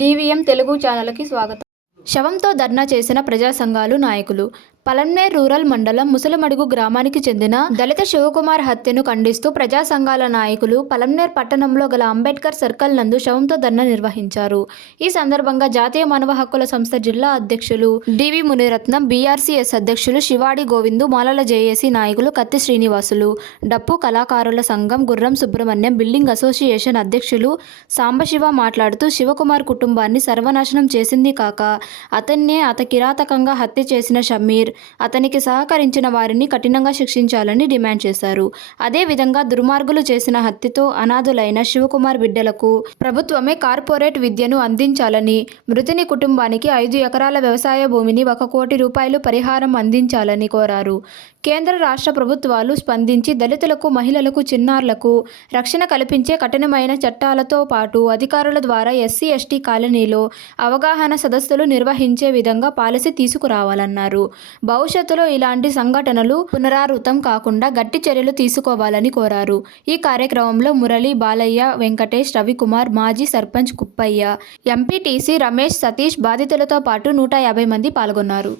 DVM Telugu ఛానల్కి స్వాగతం. శవంతో ధర్నా చేసిన ప్రజా సంఘాలు నాయకులు. పలమనేర్ రూరల్ మండలం ముసలమడుగు గ్రామానికి చెందిన దళిత శివకుమార్ హత్యను ఖండిస్తూ ప్రజా సంఘాల నాయకులు పలమనేర్ పట్టణంలో గల అంబేద్కర్ సర్కిల్ నందు శవంతో ధర్నా నిర్వహించారు. ఈ సందర్భంగా జాతీయ మానవ హక్కుల సంస్థ జిల్లా అధ్యక్షులు డివి మునిరత్నం, బీఆర్సీఎస్ అధ్యక్షులు శివాడి గోవిందు, మాలల జేఏసీ నాయకులు కత్తి శ్రీనివాసులు, డప్పు కళాకారుల సంఘం గుర్రం సుబ్రహ్మణ్యం, బిల్డింగ్ అసోసియేషన్ అధ్యక్షులు సాంబశివ మాట్లాడుతూ శివకుమార్ కుటుంబాన్ని సర్వనాశనం చేసింది కాక అతన్నే కిరాతకంగా హత్య చేసిన షమీర్, అతనికి సహకరించిన వారిని కఠినంగా శిక్షించాలని డిమాండ్ చేశారు. అదేవిధంగా దుర్మార్గులు చేసిన హత్యతో అనాథులైన శివకుమార్ బిడ్డలకు ప్రభుత్వమే కార్పొరేట్ విద్యను అందించాలని, మృతుని కుటుంబానికి 5 ఎకరాల వ్యవసాయ భూమిని 1 కోటి రూపాయలు పరిహారం అందించాలని కోరారు. కేంద్ర రాష్ట్ర ప్రభుత్వాలు స్పందించి దళితులకు, మహిళలకు, చిన్నారులకు రక్షణ కల్పించే కఠినమైన చట్టాలతో పాటు అధికారుల ద్వారా ఎస్సీ, ఎస్టీ కాలనీలో అవగాహన సదస్సులు నిర్వహించే విధంగా పాలసీ తీసుకురావాలన్నారు. భవిష్యత్తులో ఇలాంటి సంఘటనలు పునరావృతం కాకుండా గట్టి చర్యలు తీసుకోవాలని కోరారు. ఈ కార్యక్రమంలో మురళి, బాలయ్య, వెంకటేష్, రవికుమార్, మాజీ సర్పంచ్ కుప్పయ్య, ఎంపీటీసీ రమేష్, సతీష్, బాధితులతో పాటు 150 మంది పాల్గొన్నారు.